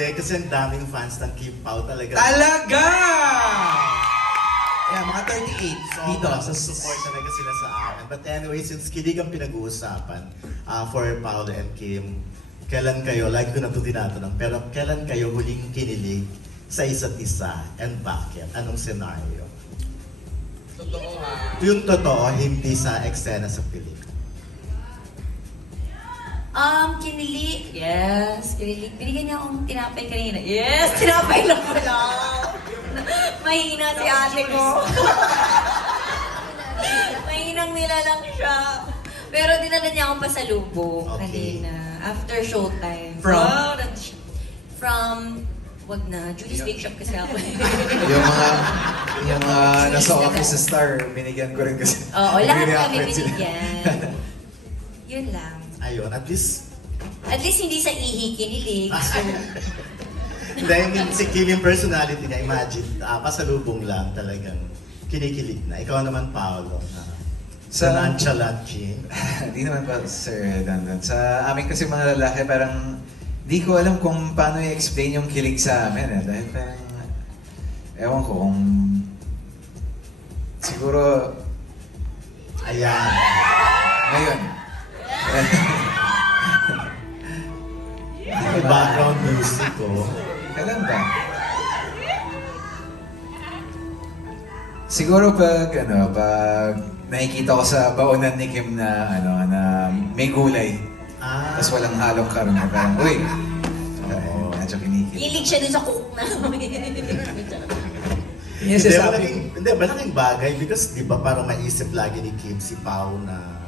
Hindi, kasi ang daming fans ng Kim Pao talaga. Talaga! Yeah, mga 38 So, dito. sa support talaga sila sa akin. But anyway, since kilig ang pinag-uusapan for Paolo and Kim, kailan kayo, lagi ko na ito tinatanong, pero kailan kayo huling kinilig sa isa't isa and bakit? Anong senaryo? Totoo ha. Yung totoo, hindi sa eksena sa pelikula. Kinilig. Yes, kinilig. Binigyan niya akong tinapay kanina. Yes, tinapay lang pala. Mahina si ate ko. Mahinang nila lang siya. Pero dinala niya akong pasalubong kanina. After showtime. From? From, wag na. Julie's Bake Shop kasi ako. yung nasa Office Star, binigyan ko rin kasi. Oo, lahat kami binigyan. Yun lang. Ayun, at least Hindi sa ihi kinilig. So, hindi, I mean, si Kim yung personality niya, imagine, pasalubong lang talagang kinikilig na. Ikaw naman, Paolo, sa nonchalant Kim. Di naman ba, Sir Dandan. Sa amin kasi mga lalaki, parang di ko alam kung paano i-explain yung kilig sa amin. Dahil parang, ewan ko kung siguro, Ayan. ngayon. May background music ko. Kailan ba? Siguro pag nakikita ko sa baonan ni Kim na may gulay. Tapos walang halong karne. Parang, uy! Medyo kinikilig. Hilig siya dun sa cook namin. Yes, Hindi, malaking bagay because di ba parang maisip lagi ni Kim si Pao na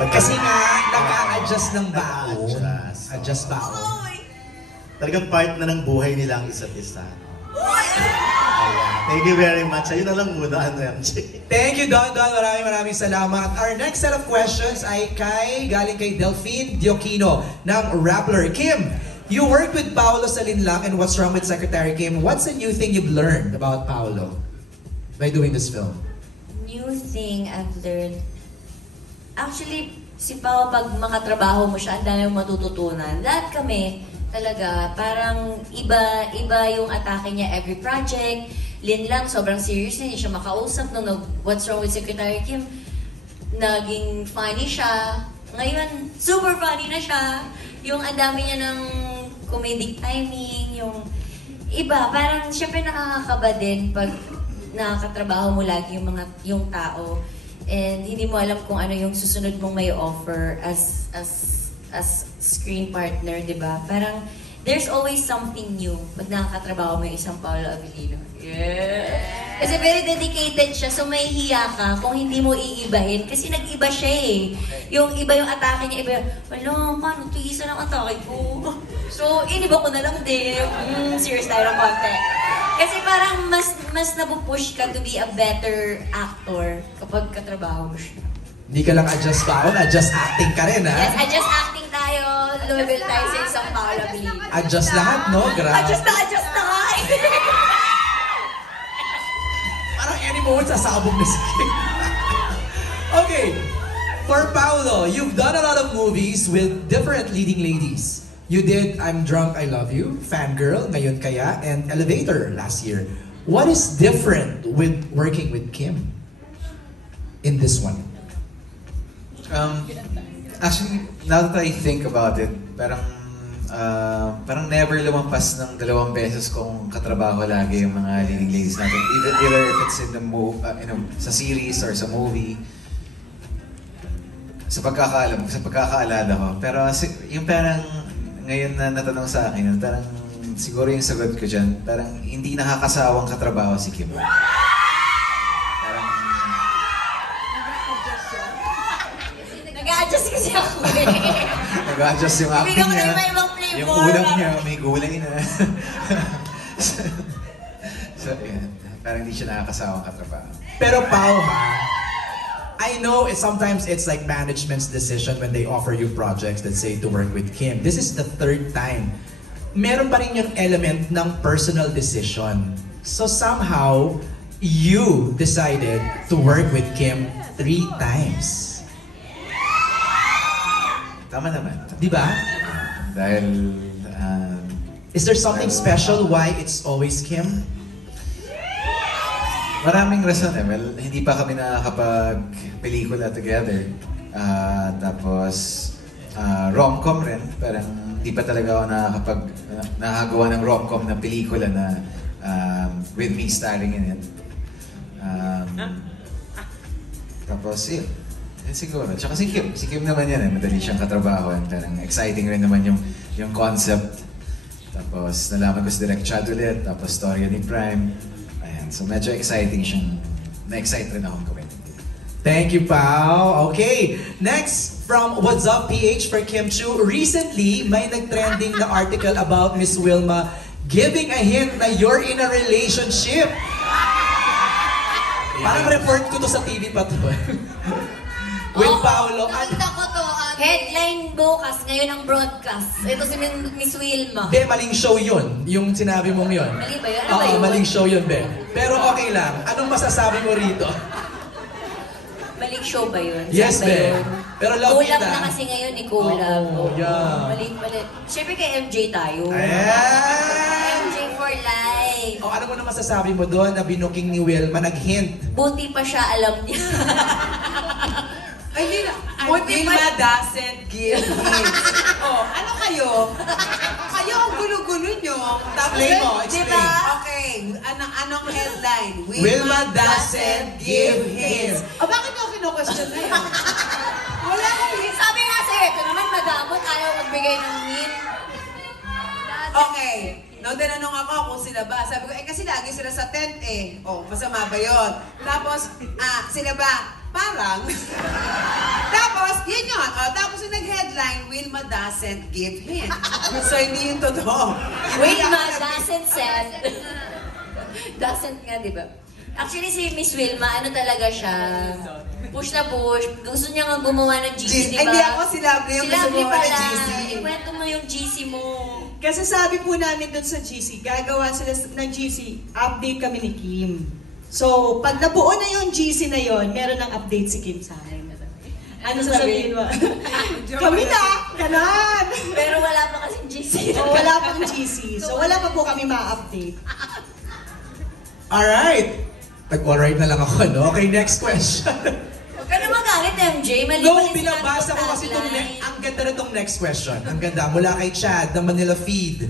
kasi nga, nag-a-adjust ng baon. Nag-a-adjust. Adjust baon. Talagang part na ng buhay nila ang isa't isa. Ayan. Thank you very much. Ayun na lang muna, MJ. Thank you, Don. Maraming salamat. Our next set of questions ay galing kay Delphine Diokino ng Rappler. Kim, you worked with Paolo sa Linlang and What's Wrong with Secretary Kim. What's a new thing you've learned about Paolo by doing this film? New thing I've learned. Actually, si Pao, pag makatrabaho mo siya, ang dami mong matututunan. Lahat kami, talaga, parang iba yung atake niya every project. Linlang, sobrang serious na, hindi siya makausap. Nung What's Wrong with Secretary Kim, naging funny siya. Ngayon, super funny na siya. Yung ang dami niya ng comedic timing, yung iba, parang syempre nakakakaba din pag nakakatrabaho mo lagi yung tao. And hindi mo alam kung ano yung susunod mong may offer as screen partner, di ba? Parang there's always something new pag nakakatrabaho mo yung isang Paolo Abilino. Yeah! Kasi very dedicated siya, so may hiya ka kung hindi mo iibahin. Kasi nag-iba siya eh. Yung iba yung atake niya, iba yung, wala, paano ito isa ng atake ko? So, iniba ko na lang din. Serious tayo ng konti. Kasi parang mas napupush ka to be a better actor kapag katrabaho mo siya. Hindi ka lang adjust baon, adjust acting ka rin, ha? Yes, adjust acting tayo. Level tayo sa isang Paolo Abilino. Adjust lahat, no? Grabe. Adjust na ka! Parang any moment sasabog na si Kim. Okay. For Paolo, you've done a lot of movies with different leading ladies. You did I'm Drunk, I Love You, Fangirl, Ngayon Kaya, and Elevator last year. What is different with working with Kim in this one? Actually, now that I think about it, parang never lumampas ng 2 beses kong katrabaho lagi yung mga leading ladies natin. Either if it's in the sa series or sa movie. Sa pagkakaalala ko. Pero yung parang ngayon na natanong sa akin, parang siguro yung sagot ko dyan, parang hindi nakakasawang katrabaho si Kim. Parang Nag-a-adjust kasi ako eh. nag-adjust yung acting niya. Ibang flavor. Yung ulam niya, may gulay na. So, yun. Parang hindi siya nakakasawang katrabaho. Pero Pao, I know sometimes it's like management's decision when they offer you projects, let's say, to work with Kim. This is the 3rd time. Meron pa rin yung element ng personal decision. So somehow, you decided to work with Kim 3 times. Tama naman. Di ba? Dahil Is there something special why it's always Kim? Maraming rason eh. Well, hindi pa kami nakakapag-pelikula together. Tapos, rom-com rin. Parang hindi pa talaga ako nakagawa ng rom-com na pelikula na with me starring in it. Tapos, yun. Yun siguro. Tsaka si Kim. Si Kim naman yan eh. Madali siyang katrabaho. Parang exciting rin naman yung concept. Tapos, nalaman ko si Direk Chad ulit. Tapos, storya ni Prime. Ayan. So, medyo exciting siyang... Na-excite rin akong gawin. Thank you, Pao. Okay, next from What's Up PH for Kim Chu. Recently, may nag-trending na article about Miss Wilma giving a hint na you're in a relationship. Parang report ko to sa TV pa to. With Paolo. Nakita ko to. Headline bukas, ngayon ang broadcast. Ito si Miss Wilma. Be, maling show yun. Yung sinabi mong yun. Mali ba yun? Ano ba Oo, yun? maling show yun, Be. Pero okay lang. Anong masasabi mo rito? Maling show ba yun? Yes, Saan ba Be. yun? Pero love Kulang kita. na kasi ngayon ni Kulang. Oo, yeah. Mali. Siyempre kay MJ tayo. Ayan! MJ for life. O ano mo na masasabi mo doon na binuking ni Wilma nag-hint? Buti pa siya alam niya. Ay, hindi na. Wilma doesn't give hints. Oh, ano kayo? Kayo ang gulo-gulo nyo. Tapos, Explain mo, explain. Diba? Okay, anong headline? Wilma doesn't give hints. Oh, bakit nyo kino-question na yun? Wala akong hints. Sabi nga sa'yo, ito naman madamot, ayaw magbigay ng hint. Okay. Nung tinanong ako kung sila ba, sabi ko, kasi lagi sila sa tent eh. Oh, masama ba yun? Tapos, sila ba? Parang. Tapos, yun yun. Tapos yung nag-headline, Wilma doesn't give hint. So, hindi yun totoo. Wilma doesn't send. Doesn't nga, di ba? Actually, si Miss Wilma, ano talaga siya? Push na push. Gusto niya nga gumawa ng GC, di ba? Hindi ako si Lovely yung Si gusto Lovely gumawa ng pala. GC. Ikwento mo yung GC mo. Kasi sabi po namin dun sa GC, gagawa sila ng GC, update kami ni Kim. So, pag nabuo na yung GC na yon, meron ng update si Kim sa amin. Ano sasabihin mo? Kami na! Ganon! Pero wala pa kasing GC. So, wala pang GC. So, wala pa po kami ma-update. Alright. Nag-alright na lang ako, no? Okay, next question. Huwag ka na magalit, MJ. Mali No, pala binabasa ko kasi itong ang ganda na itong next question. Ang ganda, mula kay Chad ng Manila Feed.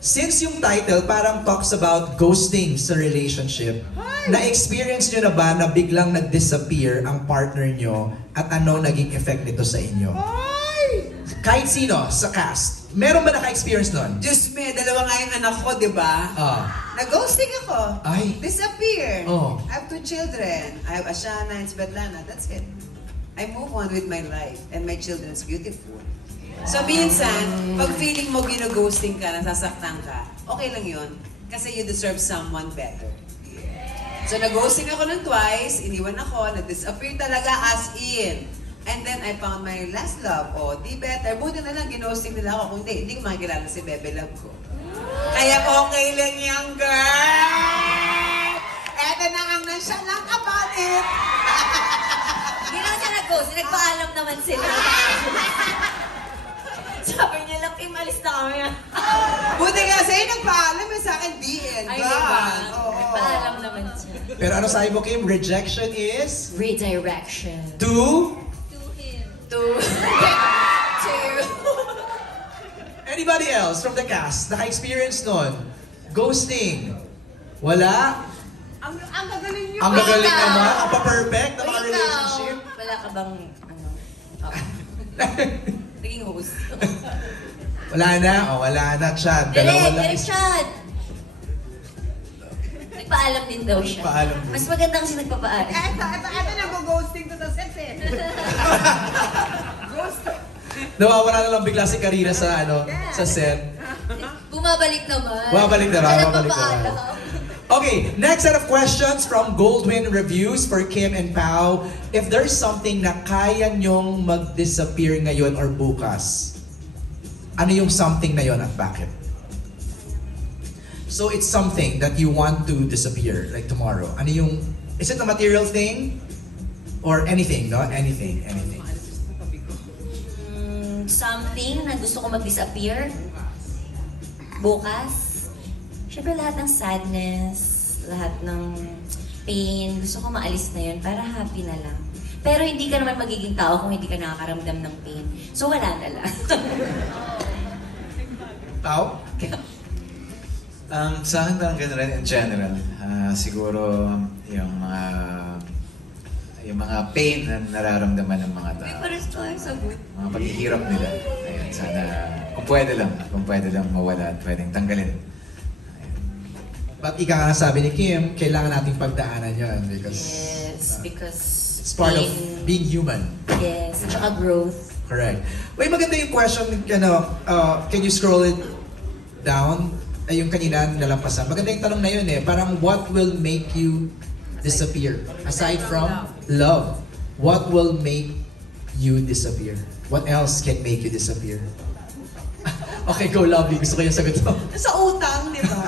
Since yung title parang talks about ghosting sa relationship, na-experience nyo na ba na biglang nag-disappear ang partner nyo at ano naging effect nito sa inyo? Kahit sino sa cast, meron ba naka-experience nun? Diyos me, dalawa nga yung anak ko, di ba? Nag-ghosting ako. Ay. Disappear. Oh. I have 2 children. I have Ashana and Svetlana. That's it. I move on with my life and my children is beautiful. So minsan, pag feeling mo gino-ghosting ka, nasasaktan ka, okay lang yun. Kasi you deserve someone better. So nag-ghosting ako ng twice, iniwan ako, nag-disappear talaga as in. And then I found my last love. O, di better. Buti na lang ginosting nila ako. Kung hindi ko makikilala si Bebe Love ko. Kaya okay lang yan, girl! Eto na ang nasya lang about it! Hindi naman siya nag-ghost. Nagpaalam naman sila. Sabi niya lang, Kim, alis na kami. Buti nga sa'yo, nagpaalam eh sa akin, DN. Ay, diba? Oo. Nagpaalam naman siya. Pero ano sabi mo, Kim? Rejection is? Redirection. To? To Anybody else from the cast naka-experience nun? Ghosting? Wala? Ang gagaling niyo. Ang gagaling Wait naman, lang. ang pa-perfect na mga Wait relationship. lang. Wala ka bang, naging host? Wala na, wala na, Chad. Dalawa lang is... Chad! Nagpaalam din daw siya. Paalam din. Mas maganda kasi nagpapaalam. Eto nag-ghosting to the sex eh. Ghost. Nawawala na lang bigla si Karina sa sa set. Bumabalik naman. Bumabalik naman, Siya bumabalik naman. nagpapaalam. Okay, next set of questions from Goldwyn Reviews for Kim and Pao. If there's something na kaya nyong mag-disappear ngayon or bukas, ano yung something na yon at bakit? So it's something that you want to disappear, like tomorrow. Ano yung, is it a material thing? Or anything, no? Anything. Something na gusto ko mag-disappear. bukas, syempre lahat ng sadness, lahat ng pain, gusto ko maalis na yun para happy na lang. Pero hindi ka naman magiging tao kung hindi ka nakakaramdam ng pain. So wala na lang. Pao? Sa akin parang gano'n rin in general. Siguro yung mga pain na nararamdaman ng mga May tao. pares ko, so good. Mga paghihirap nila. Ayan, sana kung pwede lang mawala at pwedeng tanggalin. Ayan. But ika nga sabi ni Kim, kailangan nating pagdaanan yun because Yes, because it's part of pain- being human. Yes, at saka growth. Correct. Wait, maganda yung question, can you scroll it down? Ay, yung kanina nalampasan. Maganda yung tanong na yun eh. Parang what will make you disappear? Aside from love, what will make you disappear? What else can make you disappear? Okay, go Lovely. Gusto ko yung sagot mo. Sa utang, di ba?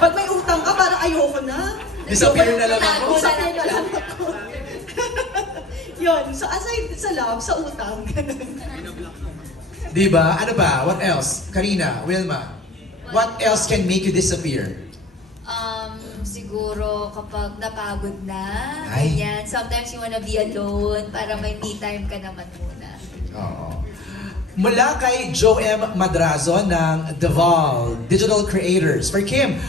Pag may utang ka, parang ayoko na. Disappear na lang ako. Disappear na lang ako. Yun. So aside sa love, sa utang. Di ba? Ano ba? What else? Karina, Wilma, what else can make you disappear? Siguro kapag napagod na, Ay. ganyan. Sometimes you wanna be alone para may me time ka naman muna. Oo. Mula kay Joe M. Madrazo ng Deval Digital Creators. For Kim,